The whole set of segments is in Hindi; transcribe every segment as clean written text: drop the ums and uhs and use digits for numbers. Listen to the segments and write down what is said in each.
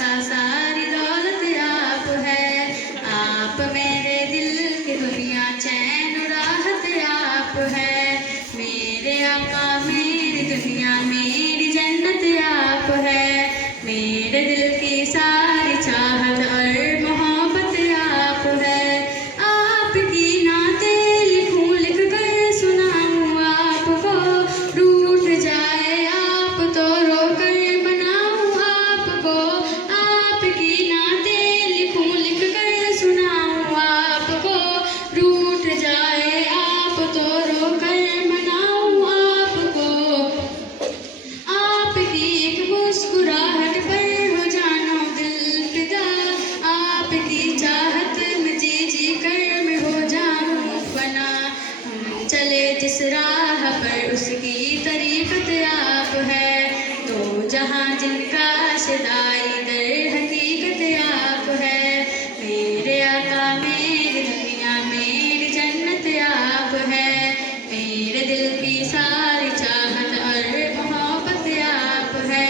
बादशाह सारी दौलत आप है। आप मेरे दिल की दुनिया चैन राहत आप है। मेरे आका मेरी दुनिया मेरी जन्नत आप है। मेरे दिल की सारी चाहत और मोहब्बत आप है। आपकी नाते लिखूं लिख कर सुनाऊं आपको, रूठ जाए आप तो रो कर बनाऊं आपको। आपकी नाते लिखूं लिख कर सुनाऊं आपको, रूठ जाए आप तो रो कर बनाऊं आपको। आपकी एक मुस्कुराहट पर हो जानो दिल फिदा, आपकी चाहत में जी जी कर मैं हो जाऊं फना। हम चले जिस राह पर उसकी तरीकत आप है, तो जहाँ जिनका शिदाई दर हकीकत आप है। मेरे आका मेरी दुनिया मेरी जन्नत आप है। मेरे दिल की सारी चाहत और मोहब्बत आप है।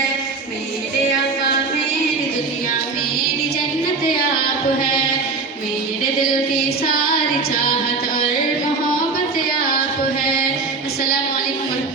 मेरे आका मेरी दुनिया मेरी जन्नत आप है। मेरे दिल की सारी चाहत और मोहब्बत आप है। अस्सलामु अलैकुम।